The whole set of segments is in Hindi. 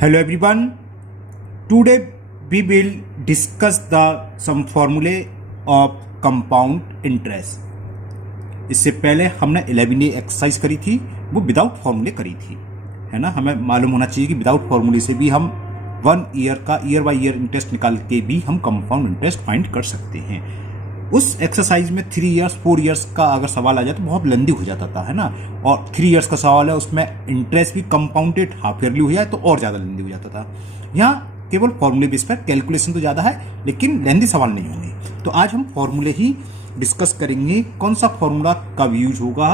Hello everyone. Today we will discuss the some formulae of compound interest. इससे पहले हमने 11A एक्सरसाइज करी थी, वो विदाउट फॉर्मूले करी थी, है ना। हमें मालूम होना चाहिए कि विदाउट फॉर्मूले से भी हम 1 ईयर का ईयर बाय ईयर इंटरेस्ट निकाल के भी हम कंपाउंड इंटरेस्ट फाइंड कर सकते हैं। उस एक्सरसाइज में 3 इयर्स 4 इयर्स का अगर सवाल आ जाए तो बहुत लेंदी हो जाता था, है ना। और 3 इयर्स का सवाल है, उसमें इंटरेस्ट भी कंपाउंडेड हाफ ईयरली हो जाए तो और ज़्यादा लेंदी हो जाता था। यहाँ केवल फॉर्मूले बेस पर कैलकुलेशन तो ज़्यादा है, लेकिन लेंदी सवाल नहीं होंगे। तो आज हम फॉर्मूले ही डिस्कस करेंगे, कौन सा फॉर्मूला कब यूज होगा,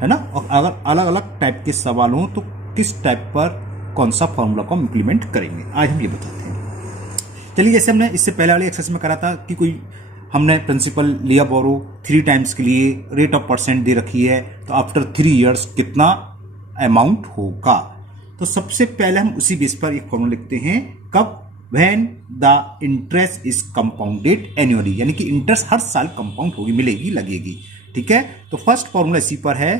है ना। और अगर अलग अलग टाइप के सवाल हों तो किस टाइप पर कौन सा फॉर्मूला को हम इम्प्लीमेंट करेंगे, आज हम ये बताते हैं। चलिए, जैसे हमने इससे पहले वाली एक्सरसाइज में करा था कि कोई हमने प्रिंसिपल लिया बोरो 3 टाइम्स के लिए, रेट ऑफ परसेंट दे रखी है, तो आफ्टर 3 इयर्स कितना अमाउंट होगा। तो सबसे पहले हम उसी बेस पर एक फॉर्मूला लिखते हैं, कब, when the interest is compounded annually, यानी कि इंटरेस्ट हर साल कंपाउंड होगी, मिलेगी, लगेगी। ठीक है, तो फर्स्ट फॉर्मूला इसी पर है।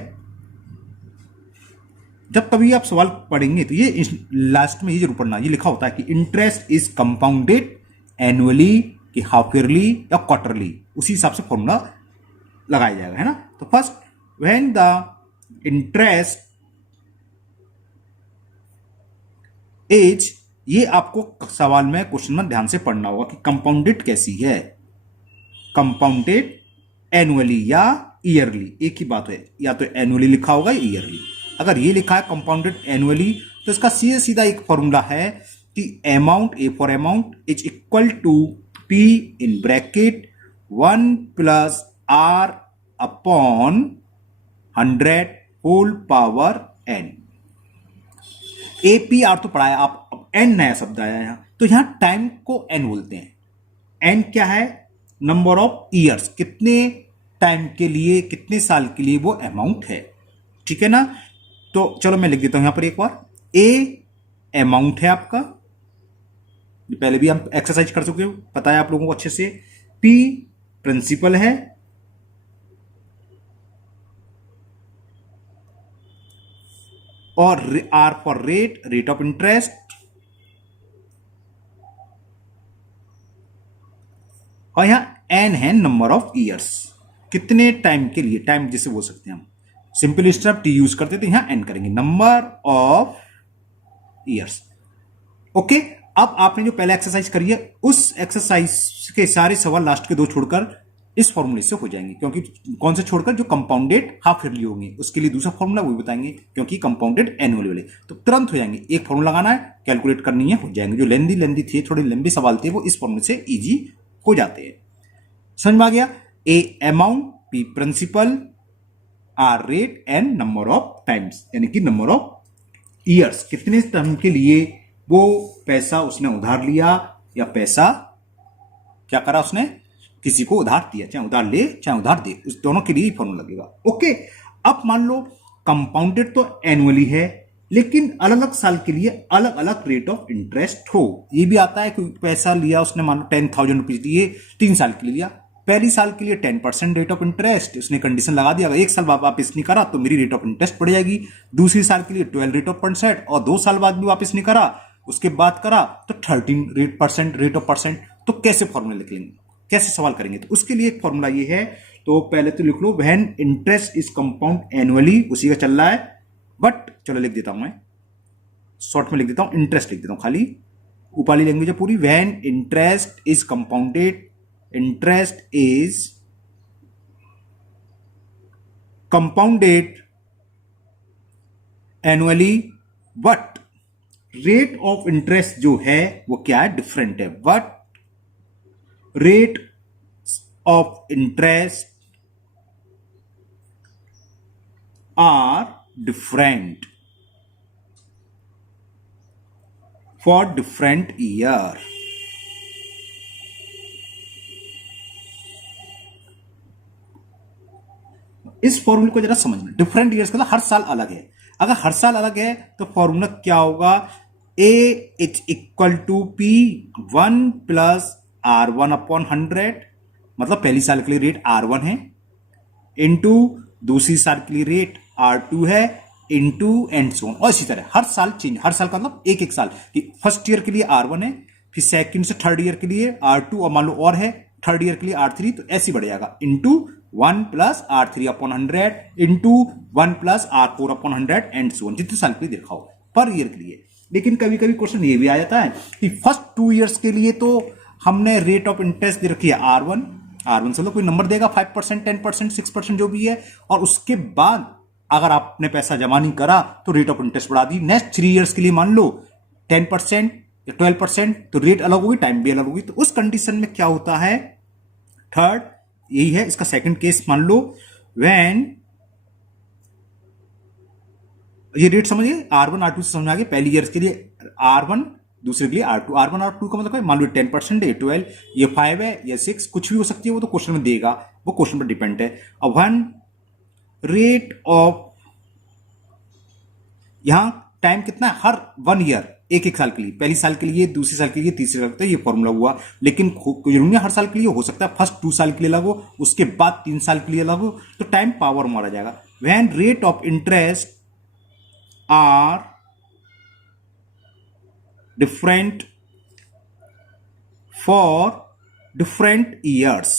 जब कभी आप सवाल पढ़ेंगे तो ये लास्ट में ये जरूर पढ़ना, ये लिखा होता है कि इंटरेस्ट इज कंपाउंडेड एनुअली, कि हाफ ईयरली या क्वार्टरली, उसी हिसाब से फॉर्मूला लगाया जाएगा, है ना। तो first, when the interest as, ये आपको सवाल में क्वेश्चन में ध्यान से पढ़ना होगा कि कंपाउंडेड कैसी है, कंपाउंडेड एनुअली या ईयरली, एक ही बात है, या तो एनुअली लिखा होगा या ईयरली। अगर ये लिखा है कंपाउंडेड एनुअली तो इसका सीधा सीधा एक फॉर्मूला है कि amount, A for amount, is equal to P in bracket 1 plus R upon 100 whole power n। APR तो पढ़ाया आप, अब n नया शब्द आया यहां, तो यहां टाइम को n बोलते हैं। n क्या है? नंबर ऑफ ईयर्स, कितने टाइम के लिए, कितने साल के लिए वो अमाउंट है। ठीक है ना। तो चलो मैं लिख देता हूं यहां पर एक बार, A अमाउंट है आपका, पहले भी हम एक्सरसाइज कर चुके हो, पता है आप लोगों को अच्छे से। P प्रिंसिपल है, और R for rate, rate of interest, और यहां N है नंबर ऑफ ईयर्स, कितने टाइम के लिए, टाइम जिसे बोल सकते हैं हम, सिंपल स्टेप T यूज करते थे, यहां N करेंगे, नंबर ऑफ ईयर्स। ओके, अब आपने जो पहले एक्सरसाइज करी है उस एक्सरसाइज के सारे सवाल लास्ट के 2 छोड़कर इस फॉर्मूले से हो जाएंगे, क्योंकि कौन से छोड़कर, जो कंपाउंडेड हाफ ईयरली होंगे उसके लिए दूसरा फॉर्मूला वो बताएंगे, क्योंकि कंपाउंडेड एनुअली वाले तो तुरंत हो जाएंगे। एक फॉर्मूला लगाना है, कैलकुलेट करनी है, हो जाएंगे। जो लेंदी थे, थोड़े लंबे सवाल थे, वो इस फॉर्मूले से इजी हो जाते हैं। समझ में आ गया। A amount, P principal, R rate, N number of times, यानी कि नंबर ऑफ ईयर्स, कितने टाइम के लिए वो पैसा उसने उधार लिया, या पैसा क्या करा उसने, किसी को उधार दिया, चाहे उधार ले चाहे उधार दे, उस दोनों के लिए फॉर्मूला लगेगा। ओके, अब मान लो कंपाउंडेड तो एनुअली है, लेकिन अलग अलग साल के लिए अलग अलग रेट ऑफ इंटरेस्ट हो। ये भी आता है, कोई पैसा लिया उसने, मान लो 10,000 रुपीज लिए, 3 साल के लिए लिया, पहली साल के लिए 10% रेट ऑफ इंटरेस्ट, उसने कंडीशन लगा दिया, अगर 1 साल बाद वापस नहीं करा तो मेरी रेट ऑफ इंटरेस्ट बढ़ जाएगी। दूसरी साल के लिए 12 रेट ऑफ परसेंट, और 2 साल बाद भी वापस नहीं करा, उसके बाद करा तो 13% रेट ऑफ परसेंट। तो कैसे फॉर्मूला लिख लेंगे, कैसे सवाल करेंगे, तो उसके लिए एक फॉर्मूला ये है। तो पहले तो लिख लो, when interest is compound annually, उसी का चल रहा है, बट चलो लिख देता हूं मैं, शॉर्ट में लिख देता हूं, इंटरेस्ट लिख देता हूं, खाली ऊपरी लैंग्वेज है पूरी। When interest is compounded, interest is compounded annually, but rate of interest जो है वो क्या है, डिफरेंट है। But rate of interest are different for different year. इस फॉर्मूले को जरा समझना, डिफरेंट ईयर्स का हर साल अलग है। अगर हर साल अलग है तो फॉर्मूला क्या होगा, A is equal to P 1 plus R1 upon 100, मतलब पहली साल के लिए रेट R1 है, इंटू दूसरी साल के लिए रेट R2 है, इनटू एंड सो ऑन, और इसी तरह हर साल चेंज, हर साल का मतलब एक एक साल कि फर्स्ट ईयर के लिए R1 है, फिर सेकंड से थर्ड ईयर के लिए R2, और मान लो और है थर्ड ईयर के लिए R3, तो ऐसे बढ़ जाएगा into 1 plus R3 upon 100 into 1 plus R4 upon 100 and so on, जितने साल के लिए देखा हो पर ईयर के लिए। लेकिन कभी कभी क्वेश्चन ये भी आ जाता है कि फर्स्ट 2 ईयर्स के लिए तो हमने रेट ऑफ इंटरेस्ट दे रखी है R1 से लो कोई नंबर देगा 5%, 10%, 6% जो भी है, और उसके बाद अगर आपने पैसा जमा नहीं करा तो रेट ऑफ इंटरेस्ट बढ़ा दी। नेक्स्ट 3 ईयर्स के लिए मान लो 10% या 12%, तो रेट अलग होगी, टाइम भी अलग होगी। तो उस कंडीशन में क्या होता है, थर्ड यही है। इसका सेकंड केस मान लो व्हेन, ये रेट समझिए R1 R2 से समझ आ गया। पहली ईयर के लिए R1, दूसरे के लिए R2। R1 और R2 का मतलब है मान लो 10% है, 12, ये 5 है या 6, कुछ भी हो सकती है, वो तो क्वेश्चन में देगा, वो क्वेश्चन पर डिपेंड है। अब वन रेट ऑफ, यहां टाइम कितना है, हर 1 ईयर, एक एक साल के लिए, पहली साल के लिए, दूसरी साल के लिए, तीसरे साल के लिए, ये फॉर्मूला हुआ। लेकिन जरूरी नहीं हर साल के लिए हो सकता है फर्स्ट 2 साल के लिए अलग हो, उसके बाद 3 साल के लिए अलग हो, तो टाइम पावर मारा जाएगा। When rate of interest are different for different years,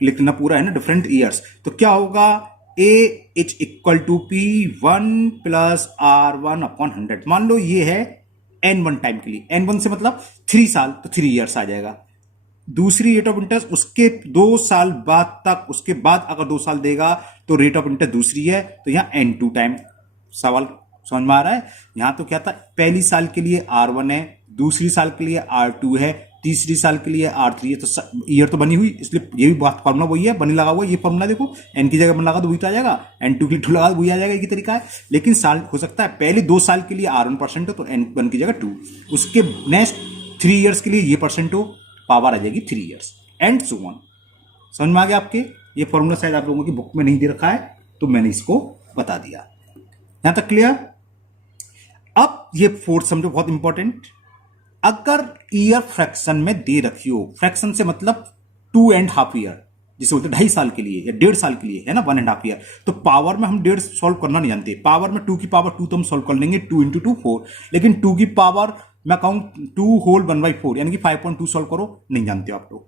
लिखना पूरा है ना, डिफरेंट ईयर्स, तो क्या होगा, A is equal to P 1 plus R1 upon 100। मान लो ये है N1 टाइम के लिए, N1 से मतलब 3 साल, तो 3 ईयर्स आ जाएगा। दूसरी रेट ऑफ इंटरेस्ट उसके 2 साल बाद तक, उसके बाद अगर 2 साल देगा तो रेट ऑफ इंटरेस्ट दूसरी है, तो यहां N2 टाइम। सवाल समझ में आ रहा है। यहां तो क्या था, पहली साल के लिए R1 है, दूसरी साल के लिए R2 है, तीसरी साल के लिए R3 है, तो ईयर तो बनी हुई, इसलिए ये भी बात फॉर्मूला वही है, बनी लगा हुआ ये फॉर्मूला। देखो N की जगह बन लगा तो वही आ जाएगा, N2 की 2 लगा तो वही आ जाएगा, एक ही तरीका है। लेकिन साल हो सकता है पहले 2 साल के लिए R1% हो तो N1 की जगह 2, उसके नेक्स्ट 3 ईयर्स के लिए ये परसेंट हो, पावर आ जाएगी 3 ईयर्स एंड सो ऑन। समझ में आ गया आपके। ये फॉर्मूला शायद आप लोगों की बुक में नहीं दे रखा है, तो मैंने इसको बता दिया। यहां तक क्लियर। अब ये फोर्थ समझो, बहुत इंपॉर्टेंट। अगर ईयर फ्रैक्शन में दे रखी हो, फ्रैक्शन से मतलब 2.5 ईयर, जिसे बोलते 2.5 साल के लिए या 1.5 साल के लिए, है ना, 1.5 ईयर, तो पावर में हम 1.5 सॉल्व करना नहीं जानते। पावर में 2 की पावर 2 तो हम सॉल्व कर लेंगे, 2 इंटू 2 4, लेकिन 2 की पावर मैं कहूं 2 होल 1/4 यानी कि 5.2 सॉल्व करो, नहीं जानते हो आप लोग।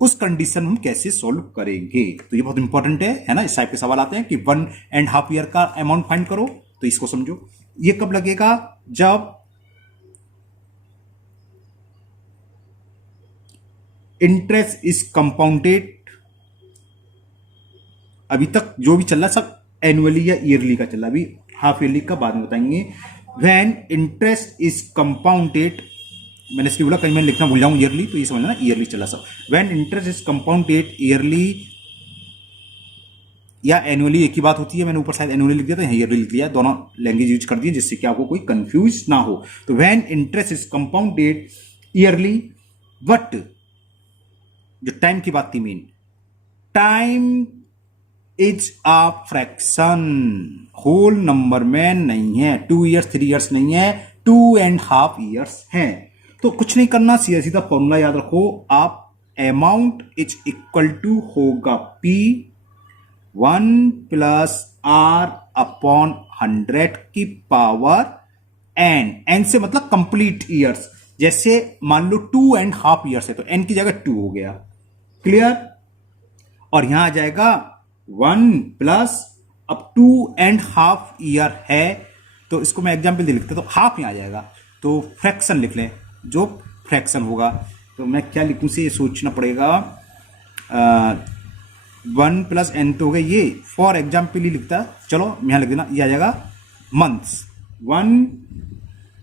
उस कंडीशन में हम कैसे सॉल्व करेंगे, तो ये बहुत इंपॉर्टेंट है ना। इस टाइप के सवाल आते हैं कि 1.5 ईयर का अमाउंट फाइंड करो, तो इसको समझो। ये कब लगेगा, जब इंटरेस्ट इज कंपाउंडेड, अभी तक जो भी चल रहा है सब एनुअली या ईयरली का चल रहा है, अभी हाफ ईयरली का बाद में बताएंगे। व्हेन इंटरेस्ट इज कंपाउंडेड, मैंने इसकी बोला कहीं मैं लिखना भूल जाऊं ईयरली, तो ये समझना ना ईयरली चला सब। When interest is compounded yearly या एनुअली, एक ही बात होती है। मैंने ऊपर शायद एनुअली लिख दिया था, यहाँ ईयरली लिख दिया, दोनों लैंग्वेज यूज कर दिए जिससे कि आपको कोई कंफ्यूज ना हो। तो when interest is compounded yearly, but जो टाइम की बात थी main, time is a fraction, whole number में नहीं है, 2 ईयर्स 3 ईयर्स नहीं है, 2.5 ईयर्स है। तो कुछ नहीं करना, सीधा सीधा फॉर्मूला याद रखो आप, अमाउंट इज इक्वल टू होगा P 1 प्लस R अपॉन 100 की पावर N से मतलब कंप्लीट ईयर्स। जैसे मान लो 2.5 ईयर्स है तो N की जगह 2 हो गया, क्लियर। और यहां आ जाएगा 1 प्लस, अब 2.5 ईयर है तो इसको मैं एग्जाम्पल दे लिखता, तो हाफ यहां आ जाएगा, तो फ्रैक्शन लिख लें, जो फ्रैक्शन होगा। तो मैं क्या लिखूं से ये सोचना पड़ेगा, 1 प्लस N तो हो गया, ये फॉर एग्जाम्पल ही लिखता, चलो यहां लिख देना, ये आ जाएगा months, 1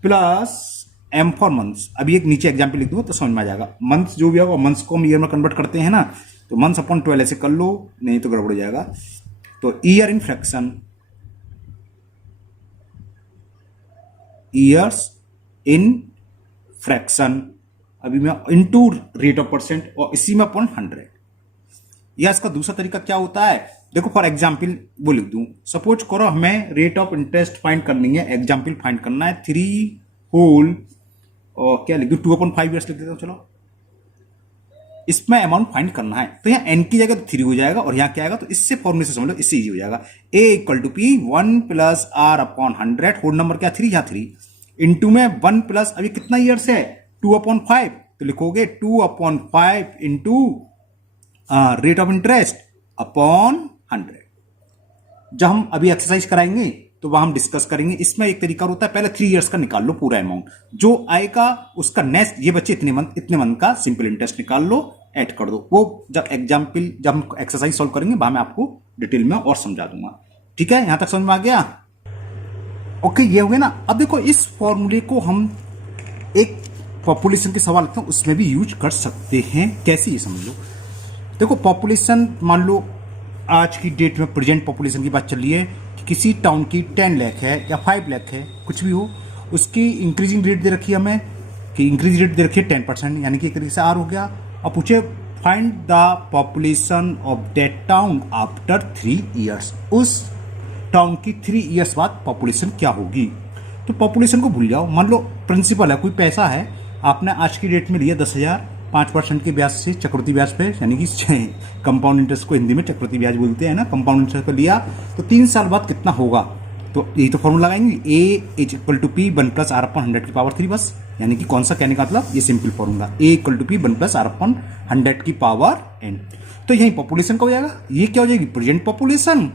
plus M for months. अभी एक नीचे एग्जाम्पल लिख दूंगा तो समझ में आ जाएगा। मंथ्स जो भी होगा, मंथ्स को हम ईयर में कन्वर्ट करते हैं ना, तो मंथ्स अपॉन 12 ऐसे कर लो, नहीं तो गड़बड़ हो जाएगा। तो year in fraction, years in fraction, अभी मैं इनटू रेट ऑफ परसेंट और इसी में अपॉन 100। या इसका दूसरा तरीका क्या होता है, देखो फॉर एग्जाम्पल वो लिख दूं, सपोज करो हमें रेट ऑफ इंटरेस्ट फाइंड करनी है, एग्जाम्पल फाइंड करना है 3 होल, और क्या लिख दूं, 2/5 ईयर्स लिख देता हूं, चलो इसमें अमाउंट फाइंड करना है, तो यहाँ n की जगह तो 3 हो जाएगा और यहाँ क्या आएगा, तो इससे फॉर्मूले से समझ लो, इससे इजी हो जाएगा। a equal to P 1 plus R upon 100, whole number क्या 3, यहाँ 3 इंटू में 1 प्लस अभी कितना ईयर्स है 2/5, तो लिखोगे 2/5 into rate of interest upon 100। जब हम अभी एक्सरसाइज कराएंगे तो वह हम डिस्कस करेंगे। इसमें एक तरीका होता है, पहले 3 इयर्स का निकाल लो पूरा अमाउंट, जो आएगा उसका नेक्स्ट, ये बच्चे इतने मंथ का सिंपल इंटरेस्ट निकाल लो, ऐड कर दो। वो जब एग्जाम्पल, जब हम एक्सरसाइज सॉल्व करेंगे वहां मैं आपको डिटेल में और समझा दूंगा। ठीक है, यहां तक समझ में आ गया? ओके, ये हो गया ना। अब देखो इस फॉर्मूले को हम एक पॉपुलेशन के सवाल लगता है उसमें भी यूज कर सकते हैं। कैसे, ये समझ लो। देखो पॉपुलेशन, मान लो आज की डेट में प्रेजेंट पॉपुलेशन की बात चल रही है कि किसी टाउन की 10 लाख है या 5 लाख है, कुछ भी हो, उसकी इंक्रीजिंग रेट दे रखी है हमें कि इंक्रीज रेट दे रखी है 10%, यानी कि एक तरीके से आर हो गया। अब पूछे find the population of that town after 3 years, उस टाउन की 3 इयर्स बाद पॉपुलेशन क्या होगी। तो पॉपुलेशन को भूल जाओ, मान लो प्रिंसिपल है, कोई पैसा है, आपने आज की डेट में लिया 10,000, 5% के ब्याज से, चक्रवृद्धि ब्याज पे, यानी कि कंपाउंड इंटरेस्ट को हिंदी में चक्रवृद्धि ब्याज बोलते हैं ना, कंपाउंड इंटरेस्ट पे लिया, तो 3 साल बाद कितना होगा। तो यही तो फॉर्मूला लगाएंगे, a is equal to P 1 plus R upon 100 की पावर 3, बस। यानी कि कौन सा, कहने का मतलब ये simple formula, a equal to P 1 plus R upon 100 की पावर n। तो यही पॉपुलेशन का हो जाएगा। ये क्या हो जाएगी, प्रेजेंट पॉपुलेशन।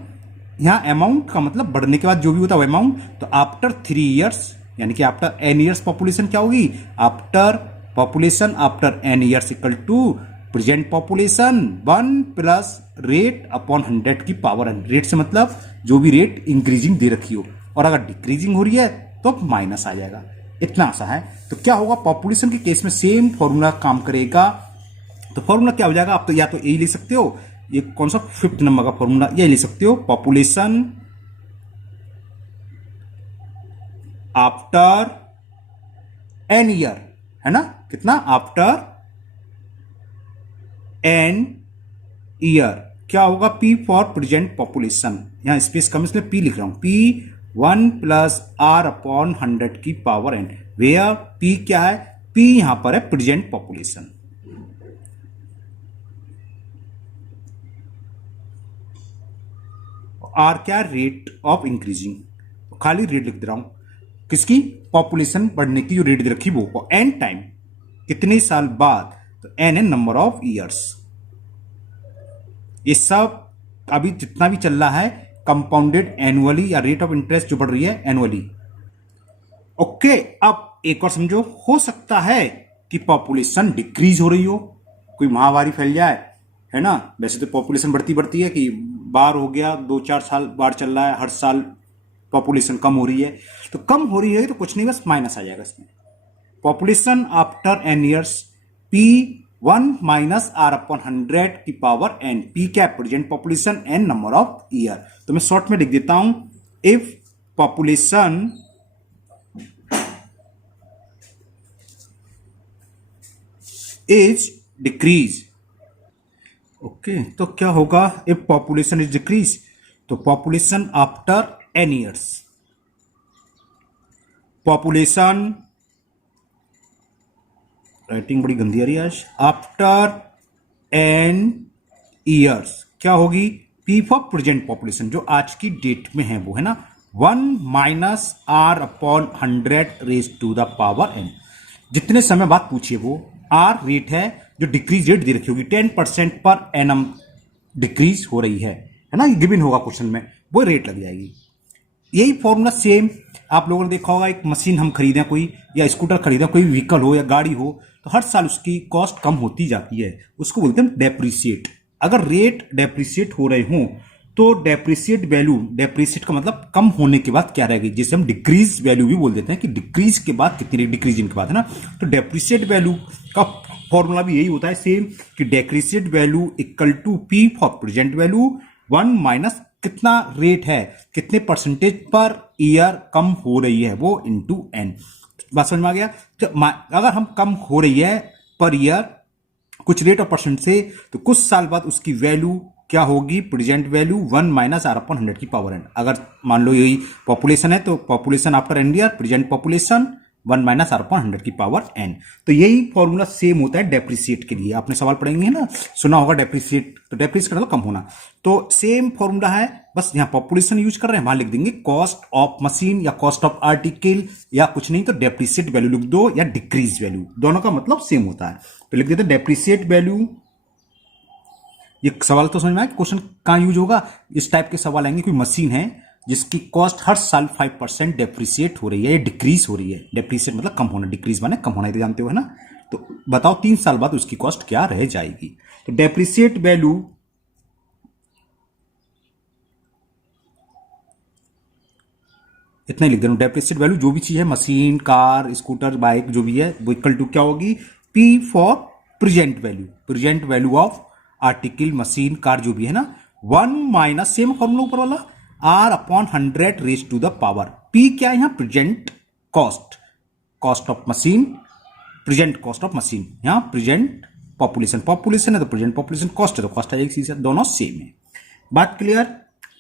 यहाँ अमाउंट का मतलब बढ़ने के बाद जो भी होता है अमाउंट, तो आफ्टर 3 इयर्स, यानी कि आफ्टर n इयर्स पॉपुलेशन क्या होगी, after population after n years equal to present population 1 plus rate upon 100 की पावर n। रेट से मतलब जो भी रेट इंक्रीजिंग दे रखी हो, और अगर डिक्रीजिंग हो रही है तो माइनस आ जाएगा। इतना आसान है। तो क्या होगा, पॉपुलेशन के केस में सेम फॉर्मूला काम करेगा। तो फॉर्मूला क्या हो जाएगा, आप तो या तो यही ले सकते हो, ये कौन सा 5th नंबर का फॉर्मूला, ये ले सकते हो, पॉपुलेशन आफ्टर n ईयर, है ना, कितना, आफ्टर n ईयर क्या होगा, p फॉर प्रेजेंट पॉपुलेशन, यहां स्पेस कम इसलिए p लिख रहा हूं, p 1 प्लस आर अपॉन 100 की पावर n, वेयर p क्या है, p यहां पर है प्रेजेंट पॉपुलेशन। आर क्या, रेट ऑफ इंक्रीजिंग, खाली रेट लिख दे रहा हूं, किसकी, पॉपुलेशन बढ़ने की जो रेट दे रखी वो, और एन टाइम कितने साल बाद, तो एन है नंबर ऑफ इयर्स। ये सब अभी जितना भी चल रहा है कंपाउंडेड एनुअली, या रेट ऑफ इंटरेस्ट जो बढ़ रही है एनुअली। ओके, अब एक और समझो, हो सकता है कि पॉपुलेशन डिक्रीज हो रही हो, कोई महामारी फैल जाए, है ना। वैसे तो पॉपुलेशन बढ़ती बढ़ती है, कि बाढ़ हो गया, 2-4 साल बाढ़ चल रहा है, हर साल पॉपुलेशन कम हो रही है, तो कम हो रही है तो कुछ नहीं, बस माइनस आ जाएगा इसमें। Population after n years, p 1 minus R upon 100 की पावर n, p क्या, present population, n number of year. तो मैं शॉर्ट में लिख देता हूं, if population is decrease. Okay, तो क्या होगा, इफ पॉपुलेशन इज डिक्रीज, तो population after n years, population, writing बड़ी गंदी आ रही है आज, आफ्टर n ईयर्स क्या होगी, p फॉर प्रेजेंट पॉपुलेशन, जो आज की डेट में है वो, है ना, 1 minus R upon 100 raise to the power n। जितने समय बाद पूछिए वो, r रेट है जो डिक्रीज रेट दे रखी होगी, 10% पर एनम डिक्रीज हो रही है ना, ये गिवन होगा क्वेश्चन में, वो रेट लग जाएगी। यही फॉर्मूला सेम आप लोगों ने देखा होगा, एक मशीन हम खरीदें कोई, या स्कूटर खरीदें, कोई व्हीकल हो या गाड़ी हो, तो हर साल उसकी कॉस्ट कम होती जाती है, उसको बोलते हैं डेप्रिसिएट। अगर रेट डेप्रिसिएट हो रहे हों तो डेप्रिसिएट वैल्यू, डेप्रिसिएट का मतलब कम होने के बाद क्या रहेगी, जिसे हम डिक्रीज वैल्यू भी बोल देते हैं, कि डिक्रीज के बाद कितनी, डिक्रीजिंग के बाद, है ना। तो डेप्रिसिएट वैल्यू का फॉर्मूला भी यही होता है सेम, कि depreciate value equal to P for present value 1 minus कितना रेट है, कितने परसेंटेज पर ईयर कम हो रही है वो, इंटू एन। बात समझ में आ गया। तो अगर हम कम हो रही है पर ईयर कुछ रेट और परसेंट से, तो कुछ साल बाद उसकी वैल्यू क्या होगी, present value 1 minus R upon 100 की पावर n। अगर मान लो यही पॉपुलेशन है, तो population after n year, present population 1 minus R upon 100 की पावर n। तो यही फॉर्मूला सेम होता है डेप्रिसिएट के लिए। आपने सवाल पढ़ेंगे ना, सुना होगा डेप्रिसिएट, तो डेप्रिसिएट का मतलब कम होना। तो सेम फॉर्मूला है, बस यहां पॉपुलेशन यूज कर रहे हैं, वहां लिख देंगे कॉस्ट ऑफ मशीन या कॉस्ट ऑफ आर्टिकल या कुछ नहीं तो डेप्रिसिएट वैल्यू लिख दो या डिक्रीज वैल्यू, दोनों का मतलब सेम होता है। तो लिख देते हैं डेप्रिसिएट वैल्यू। ये सवाल तो समझ में आया कि क्वेश्चन कहां यूज होगा। इस टाइप के सवाल आएंगे, कोई मशीन है जिसकी कॉस्ट हर साल 5% डेप्रिसिएट हो रही है या डिक्रीज हो रही है। डेप्रिसिएट मतलब कम होना, डिक्रीज माने कम होना, ये जानते हो है ना। तो बताओ 3 साल बाद उसकी कॉस्ट क्या रह जाएगी। तो डेप्रिसिएट वैल्यू इतना ही लिख देना। डेप्रिसिएट वैल्यू जो भी चीज है, मशीन, कार, स्कूटर, बाइक, जो भी है, वो इक्वल टू क्या होगी, P for present value, present value of article, machine, car, जो भी है ना, 1 माइनस सेम फॉर्मूला ऊपर वाला R upon 100 raise to the power. P क्या है यहां, present cost, cost of machine, present cost of machine, यहां प्रेजेंट पॉपुलेशन, पॉपुलेशन है तो प्रेजेंट पॉपुलेशन, कॉस्ट है तो कॉस्ट आ जाएगी, चीज दोनों सेम है। बात क्लियर,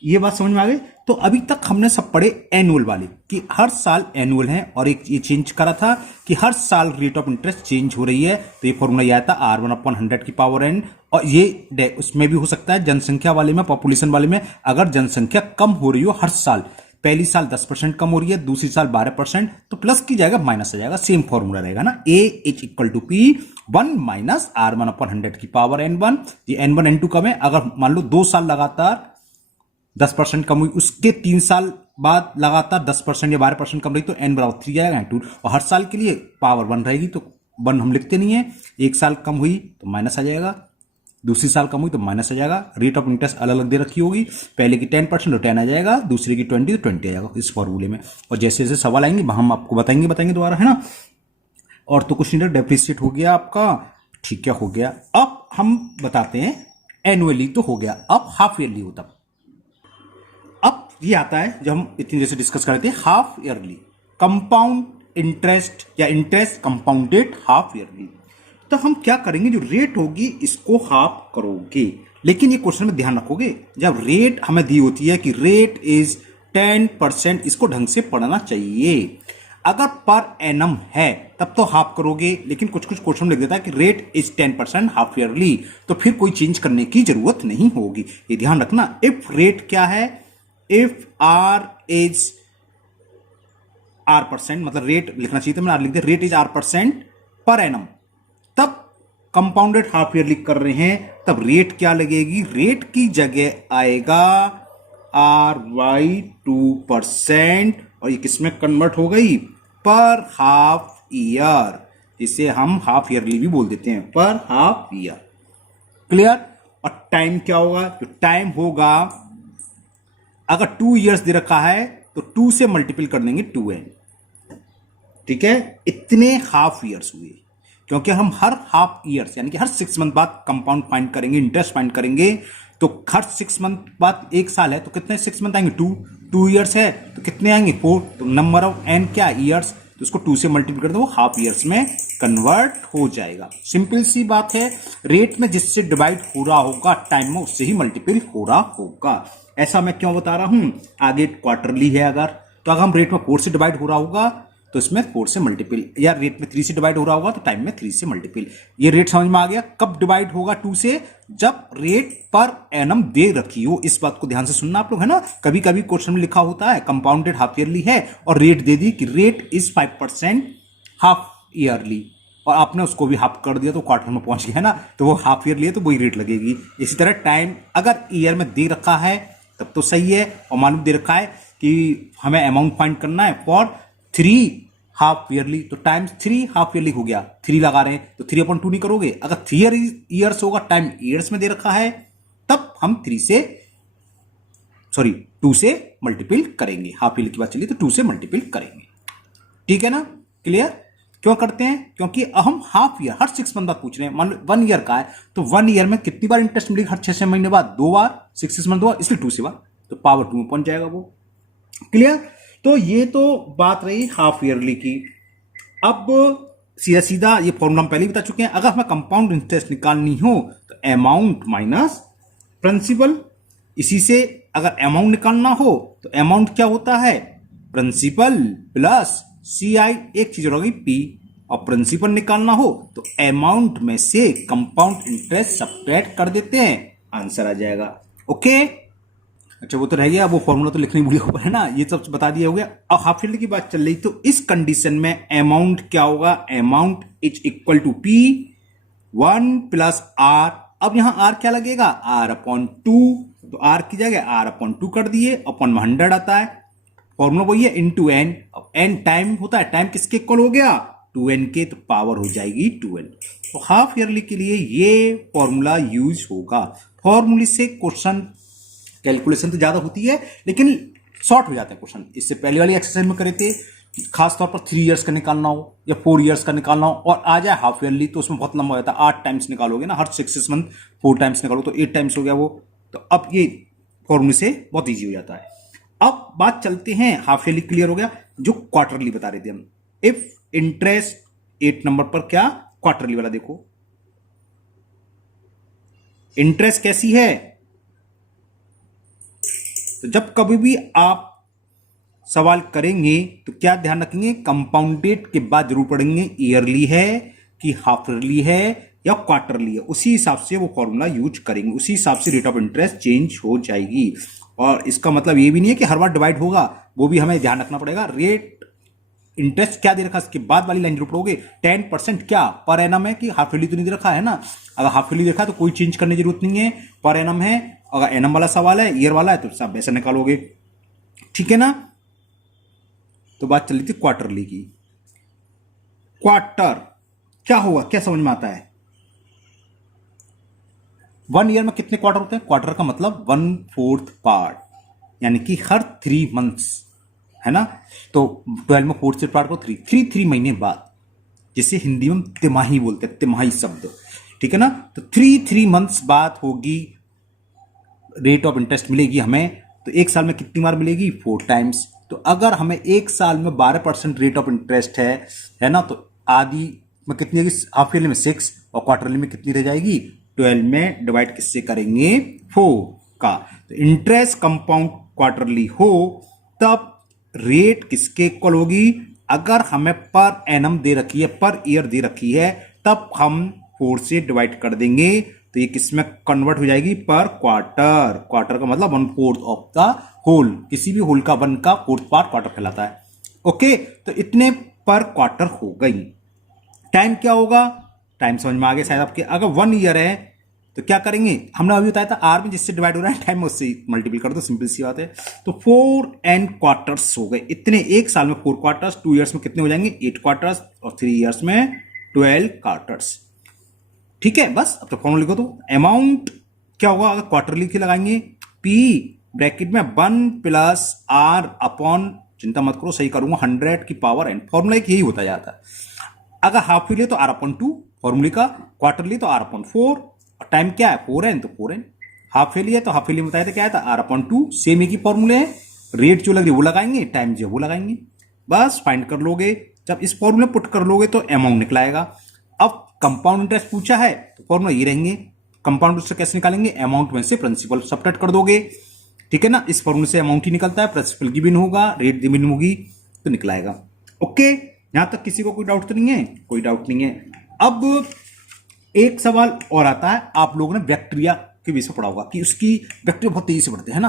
ये बात समझ में आ गई। तो अभी तक हमने सब पढ़े एनुअल वाले कि हर साल एनुअल है, और एक ये चेंज करा था कि हर साल रेट ऑफ इंटरेस्ट चेंज हो रही है। तो ये फॉर्मूला ये आया था R1 अपॉन 100 की पावर n। और ये उसमें भी हो सकता है जनसंख्या वाले में, पॉपुलेशन वाले में, अगर जनसंख्या कम हो रही हो हर साल, पहली साल 10% कम हो रही है, दूसरी साल 12%, तो प्लस की जाएगा माइनस आ जाएगा, सेम फॉर्मूला रहेगा ना, A H equal to P 1 minus R1 upon 100 की पावर n1। ये n1 n2 कम है, अगर मान लो 2 साल लगातार 10% कम हुई, उसके 3 साल बाद लगातार 10% या 12% कम रही, तो n बराबर 3 आएगा, 2। और हर साल के लिए पावर 1 रहेगी, तो 1 हम लिखते नहीं है। एक साल कम हुई तो माइनस आ जाएगा, दूसरी साल कम हुई तो माइनस आ जाएगा। रेट ऑफ इंटरेस्ट अलग अलग दे रखी होगी, पहले की 10% तो 10 आ जाएगा, दूसरे की 20 तो 20 आ जाएगा इस फॉर्मूले में। और जैसे जैसे सवाल आएंगे हम आपको बताएंगे दोबारा, है ना। और तो कुछ नहीं, डेप्रिसिएट हो गया आपका, ठीक है, हो गया। अब हम बताते हैं एनुअली तो हो गया, अब हाफ ईयरली होता। अब ये आता है जब हम इतनी जैसे डिस्कस करते हैं हाफ ईयरली, कंपाउंड इंटरेस्ट या इंटरेस्ट कंपाउंडेड हाफ ईयरली। तो हम क्या करेंगे, जो रेट होगी इसको हाफ करोगे। लेकिन ये क्वेश्चन में ध्यान रखोगे, जब रेट हमें दी होती है कि रेट इज 10%, इसको ढंग से पढ़ना चाहिए। अगर पर एनम है तब तो हाफ करोगे, लेकिन कुछ कुछ क्वेश्चन लिख देता है कि रेट इज 10% हाफ ईयरली, तो फिर कोई चेंज करने की जरूरत नहीं होगी। ये ध्यान रखना। इफ रेट क्या है, इफ आर इज R%, मतलब रेट लिखना चाहिए, तो मैंने आर लिख दिया, rate is R% per annum, तब कंपाउंडेड हाफ ईयरली कर रहे हैं, तब रेट क्या लगेगी, रेट की जगह आएगा RY2%, और ये किसमें कन्वर्ट हो गई, पर हाफ ईयर, जिसे हम हाफ ईयरली भी बोल देते हैं, पर हाफ ईयर। क्लियर। और टाइम क्या होगा, जो टाइम होगा, अगर 2 इयर्स दे रखा है तो 2 से मल्टीपल कर देंगे 2n, ठीक है। इतने हाफ ईयर्स हुए, क्योंकि हम हर हाफ ईयर्स यानी कि हर 6 मंथ बाद कंपाउंड फाइंड करेंगे, इंटरेस्ट फाइंड करेंगे। तो हर 6 मंथ बाद 1 साल है तो कितने 6 मंथ आएंगे, 2 इयर्स है तो कितने आएंगे 4। तो नंबर ऑफ n क्या, ईयर्स, तो उसको 2 से मल्टीपल कर दो, वो हाफ ईयर्स में कन्वर्ट हो जाएगा। सिंपल सी बात है, रेट में जिससे डिवाइड हो रहा होगा टाइम में उससे ही मल्टीपल हो रहा होगा। ऐसा मैं क्यों बता रहा हूं, आगे क्वार्टरली है अगर, तो अगर हम रेट में 4 से डिवाइड हो रहा होगा तो इसमें 4 से मल्टीपल, या रेट में 3 से डिवाइड हो रहा होगा तो टाइम में 3 से मल्टीपल। ये रेट समझ में आ गया। कब डिवाइड होगा 2 से, जब रेट पर एनम दे रखी हो। इस बात को ध्यान से सुनना आप लोग, है ना। कभी कभी क्वेश्चन में लिखा होता है कंपाउंडेड हाफ ईयरली है और रेट दे दी कि रेट इज 5% हाफ ईयरली, और आपने उसको भी हाफ कर दिया तो क्वार्टर में पहुंच गया, है ना। तो वो हाफ ईयरली है तो वही रेट लगेगी। इसी तरह टाइम अगर ईयर में दे रखा है तब तो सही है, और मालूम दे रखा है कि हमें अमाउंट फाइंड करना है फॉर 3 हाफ ईयरली, तो टाइम्स 3 हाफ ईयरली हो गया, 3 लगा रहे हैं तो 3/2 नहीं करोगे। अगर 3 ईयर्स होगा, टाइम ईयर्स में दे रखा है, तब हम 2 से मल्टीपल करेंगे। हाफ ईयरली की बात चलिए तो 2 से मल्टीपल करेंगे, ठीक है ना। क्लियर। क्यों करते हैं, क्योंकि हम हाफ ईयर हर 6 मंथ बाद पूछ रहे हैं। मान लो 1 ईयर का है तो 1 ईयर में कितनी बार इंटरेस्ट मिलेगी, हर 6 महीने बाद 2 बार, 6 मंथ 2 बार, इसलिए 2 से बार, तो पावर 2 में पहुंच जाएगा वो। क्लियर। तो ये तो बात रही हाफ ईयरली की। अब सीधा सीधा ये फॉर्मूला हम पहले ही बता चुके हैं। अगर हमें कंपाउंड इंटरेस्ट निकालनी हो तो अमाउंट माइनस प्रिंसिपल, इसी से अगर अमाउंट निकालना हो तो अमाउंट क्या होता है, प्रिंसिपल प्लस CI एक चीज होगी P, और प्रिंसिपल निकालना हो तो अमाउंट में से कंपाउंड इंटरेस्ट सब्ट्रैक्ट कर देते हैं, आंसर आ जाएगा। ओके, अच्छा वो तो रह गया, वो फॉर्मूला तो लिखने भूलिए ऊपर है ना, ये सब बता दिया हो गया। अब हाफ ईयरली की बात चल रही, तो इस कंडीशन में अमाउंट क्या होगा, amount is equal to P 1 plus R। अब यहां R क्या लगेगा, R अपॉन 2, तो R की जगह R अपॉन 2 कर दिए, अपॉन 100 आता है, फॉर्मूला वही है इंटू एन। अब एन टाइम होता है, टाइम किसके इक्वल हो गया, 2n के, तो पावर हो जाएगी 2n। तो हाफ ईयरली के लिए ये फॉर्मूला यूज होगा। फॉर्मूले से क्वेश्चन कैलकुलेशन तो ज्यादा होती है लेकिन शॉर्ट हो जाता है क्वेश्चन। इससे पहले वाली एक्सरसाइज में करे थे खास तौर पर 3 इयर्स का निकालना हो या 4 इयर्स का निकालना हो और आ जाए हाफ ईयरली, तो उसमें बहुत लंबा हो जाता है, 8 टाइम्स निकालोगे ना, हर 6 मंथ 4 टाइम्स निकालो तो 8 टाइम्स हो गया वो। तो अब ये फॉर्मूले से बहुत ईजी हो जाता है। अब बात चलते हैं, हाफ ईयरली क्लियर हो गया, जो क्वार्टरली बता रहे थे हम। इफ इंटरेस्ट 8 नंबर पर क्या, क्वार्टरली वाला देखो, इंटरेस्ट कैसी है, तो जब कभी भी आप सवाल करेंगे तो क्या ध्यान रखेंगे, कंपाउंडेड के बाद जरूर पढ़ेंगे ईयरली है कि हाफ ईयरली है या क्वार्टरली है, उसी हिसाब से वो फॉर्मूला यूज करेंगे, उसी हिसाब से रेट ऑफ इंटरेस्ट चेंज हो जाएगी। और इसका मतलब ये भी नहीं है कि हर बार डिवाइड होगा, वो भी हमें ध्यान रखना पड़ेगा। रेट इंटरेस्ट क्या दे रखा, इसके बाद वाली लाइन जरूर पढ़ोगे, 10% क्या पर एनम है कि हाफ ईयरली तो नहीं दे रखा है ना। अगर हाफ ईयरली देखा तो कोई चेंज करने की जरूरत नहीं है, पर एनम है। अगर एनम वाला सवाल है, ईयर वाला है, तो सब ऐसा निकालोगे, ठीक है ना। तो बात चल रही थी क्वार्टरली की। क्वार्टर क्या होगा, क्या समझ में आता है, 1 ईयर में कितने क्वार्टर होते हैं, क्वार्टर का मतलब 1/4 पार्ट, यानी कि हर 3 मंथ्स है ना। तो 12 में 4 से पार्ट को 3 महीने बाद, जिसे हिंदी में तिमाही बोलते हैं, तिमाही शब्द, ठीक है ना। तो 3 मंथ्स बाद होगी रेट ऑफ इंटरेस्ट मिलेगी हमें। तो एक साल में कितनी बार मिलेगी, 4 टाइम्स। तो अगर हमें एक साल में 12% रेट ऑफ इंटरेस्ट है ना, तो आधी में कितनी आएगी, हाफ ईयरली में 6 और क्वार्टरली में कितनी रह जाएगी, 12 में डिवाइड किससे करेंगे, 4 का। तो इंटरेस्ट कंपाउंड क्वार्टरली हो तब रेट किसके इक्वल होगी, अगर हमें पर एनम दे रखी है, पर ईयर दे रखी है, तब हम 4 से डिवाइड कर देंगे, तो ये किसमें कन्वर्ट हो जाएगी, पर क्वार्टर। क्वार्टर का मतलब 1/4 ऑफ द होल, किसी भी होल का 1 का 4th पार्ट क्वार्टर कहलाता है। ओके, तो इतने पर क्वार्टर हो गई। टाइम क्या होगा, टाइम समझ में आ गया शायद आपके। अगर 1 ईयर है तो क्या करेंगे, हमने अभी बताया था आर में जिससे डिवाइड हो रहा है टाइम में उससे मल्टीपल कर दो, सिंपल सी बात है। तो 4n क्वार्टर्स हो गए, इतने एक साल में 4 क्वार्टर्स, 2 इयर्स में कितने हो जाएंगे, 8 क्वार्टर्स, और 3 इयर्स में 12 क्वार्टर्स। ठीक है, बस अब तो फॉर्मूला लिखो। तो अमाउंट क्या होगा, अगर क्वार्टरली की लगाएंगे, P ब्रैकेट में 1 प्लस R अपॉन, चिंता मत करो सही करूंगा, 100 की पावर n। फॉर्मूला एक यही होता जाता है। अगर हाफ ईयरली तो R अपॉन 2 फॉर्मूले का, क्वार्टरली तो R अपॉन 4, और टाइम क्या है 4n, तो 4n। हाफ ईयरली है तो हाफ ईयरली में बताया था क्या था, R अपॉन 2, सेम एक ही फॉर्मूले है। रेट जो लग रही है वो लगाएंगे, टाइम जो वो लगाएंगे, बस फाइंड कर लोगे। जब इस फॉर्मूले पुट कर लोगे तो अमाउंट निकलाएगा। अब कंपाउंड इंटरेस्ट पूछा है तो फॉर्मूला ये रहेंगे, कंपाउंड इंटरेस्ट कैसे निकालेंगे, अमाउंट में से प्रिंसिपल सब्ट्रैक्ट कर दोगे, ठीक है ना। इस फॉर्मूले से अमाउंट ही निकलता है, प्रिंसिपल गिवन होगा, रेट गिवन होगी, तो निकलाएगा। ओके, यहां तक किसी को कोई डाउट तो नहीं है, कोई डाउट नहीं है। अब एक सवाल और आता है, आप लोगों ने बैक्टीरिया के विषय पढ़ा होगा कि उसकी बैक्टीरिया बहुत तेजी से बढ़ते हैं ना,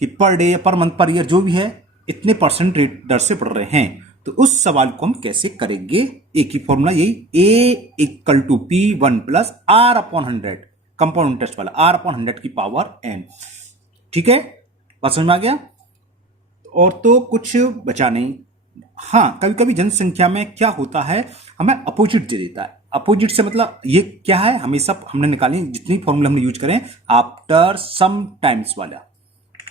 कि per day per month per year जो भी है इतने परसेंट रेट दर से बढ़ रहे हैं। तो उस सवाल को हम कैसे करेंगे, एक ही फॉर्मूला यही, A equal to P 1 plus R upon 100, compound interest वाला, R अपॉन 100 की पावर n। ठीक है, बात समझ में आ गया। और तो कुछ बचा नहीं। हाँ, कभी कभी जनसंख्या में क्या होता है, हमें अपोजिट दे देता है। अपोजिट से मतलब ये क्या है, हमेशा हमने निकाली जितनी फॉर्मूला हमने यूज करें, आफ्टर सम टाइम्स वाला,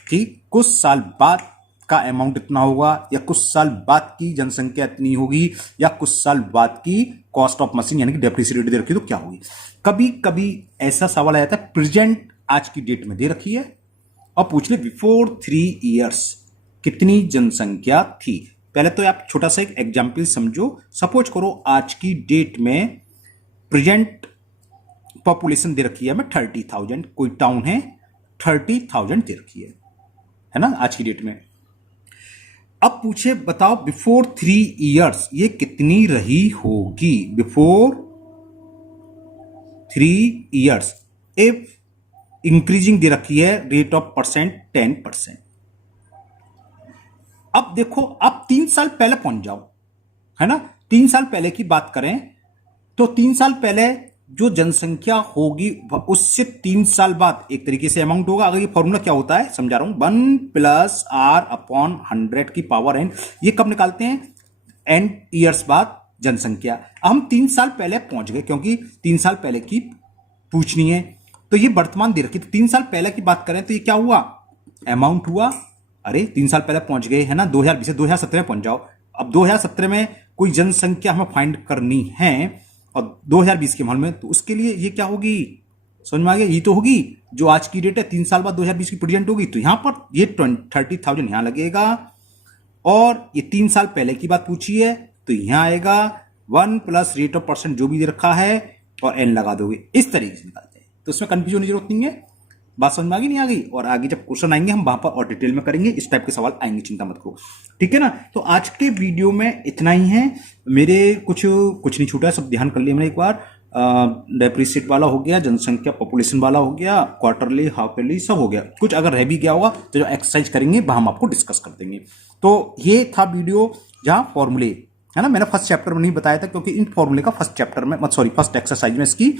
कि कुछ साल बाद का अमाउंट इतना होगा, या कुछ साल बाद की जनसंख्या इतनी होगी, या कुछ साल बाद की कॉस्ट ऑफ मशीन यानी कि डेप्रिसिएटेड दे रखी तो क्या होगी। कभी कभी ऐसा सवाल आ जाता है, प्रेजेंट आज की डेट में दे रखी है और पूछ ले बिफोर 3 इयर्स कितनी जनसंख्या थी। पहले तो आप छोटा सा एक एग्जाम्पल समझो। सपोज करो आज की डेट में प्रेजेंट पॉपुलेशन दे रखी है हमें 30,000, कोई टाउन है 30,000 दे रखी है ना आज की डेट में। अब पूछे बताओ बिफोर 3 इयर्स ये कितनी रही होगी, बिफोर 3 इयर्स। इफ इंक्रीजिंग दे रखी है रेट ऑफ परसेंट 10%। अब देखो आप 3 साल पहले पहुंच जाओ, है ना। 3 साल पहले की बात करें तो 3 साल पहले जो जनसंख्या होगी उससे 3 साल बाद एक तरीके से अमाउंट होगा। अगर ये फॉर्मूला क्या होता है समझा रहा हूं, 1 प्लस आर अपॉन 100 की पावर n। ये कब निकालते हैं, n ईयर्स बाद जनसंख्या। हम 3 साल पहले पहुंच गए क्योंकि 3 साल पहले की पूछनी है, तो ये वर्तमान दे रखी। तो 3 साल पहले की बात करें तो ये क्या हुआ, अमाउंट हुआ। अरे 3 साल पहले पहुंच गए है ना, 2020 से 2017 में पहुंच जाओ। अब 2017 में कोई जनसंख्या हमें फाइंड करनी है और 2020 के माहौल में, तो उसके लिए ये क्या होगी, समझ में आ गया। ये तो होगी जो आज की डेट है, 3 साल बाद 2020 की प्रेजेंट होगी, तो यहां पर ये 30,000 यहां लगेगा। और ये 3 साल पहले की बात पूछी है तो यहां आएगा 1 प्लस रेट ऑफ परसेंट जो भी दे रखा है और एन लगा दोगे। इस तरीके से निकालते हैं, तो इसमें कंफ्यूजन होने की जरूरत नहीं है। बात समझ में आ गई नहीं आ गई। और आगे जब क्वेश्चन आएंगे हम वहां पर और डिटेल में करेंगे, इस टाइप के सवाल आएंगे, चिंता मत करो, ठीक है ना। तो आज के वीडियो में इतना ही है। मेरे कुछ नहीं छूटा है, सब ध्यान कर लिया मैंने एक बार। डेप्रीशिएट वाला हो गया, जनसंख्या पॉपुलेशन वाला हो गया, क्वार्टरली हाफ ईयरली सब हो गया। कुछ अगर रह भी गया होगा तो जो एक्सरसाइज करेंगे वहां हम आपको डिस्कस कर देंगे। तो ये था वीडियो जहां फॉर्मूले, है ना, मैंने फर्स्ट चैप्टर में नहीं बताया था क्योंकि इन फॉर्मूले का फर्स्ट चैप्टर में फर्स्ट एक्सरसाइज में इसकी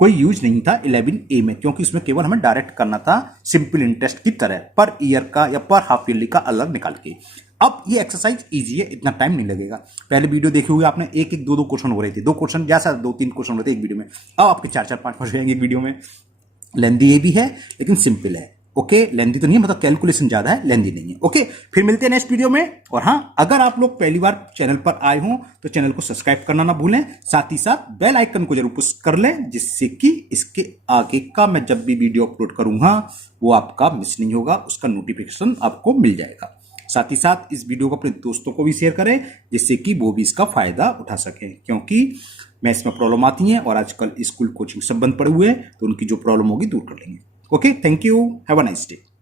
कोई यूज नहीं था 11A में, क्योंकि इसमें केवल हमें डायरेक्ट करना था सिंपल इंटरेस्ट की तरह, पर ईयर का या पर हाफ ईयरली का अलग निकाल के। अब ये एक्सरसाइज इजी है, इतना टाइम नहीं लगेगा। पहले वीडियो देखे हुए आपने एक 2 क्वेश्चन हो रहे थे, 2 क्वेश्चन जैसा 2-3 क्वेश्चन होते एक वीडियो में, अब आपके 4-4 5 हो जाएंगे एक वीडियो में। लेंदी ये भी है लेकिन सिंपल है, ओके। लेंदी तो नहीं है, मतलब कैलकुलेशन ज्यादा है, लेंदी नहीं है, ओके। फिर मिलते हैं नेक्स्ट वीडियो में। और हाँ, अगर आप लोग पहली बार चैनल पर आए हों तो चैनल को सब्सक्राइब करना ना भूलें, साथ ही साथ बेल आइकन को जरूर पुश कर लें, जिससे कि इसके आगे का मैं जब भी वीडियो अपलोड करूंगा वो आपका मिस नहीं होगा, उसका नोटिफिकेशन आपको मिल जाएगा। साथ ही साथ इस वीडियो को अपने दोस्तों को भी शेयर करें, जिससे कि वो भी इसका फायदा उठा सकें, क्योंकि मैथ्स में प्रॉब्लम आती है और आजकल स्कूल कोचिंग सब बंद पड़े हुए हैं, तो उनकी जो प्रॉब्लम होगी दूर कर लेंगे। Okay, thank you, have a nice day.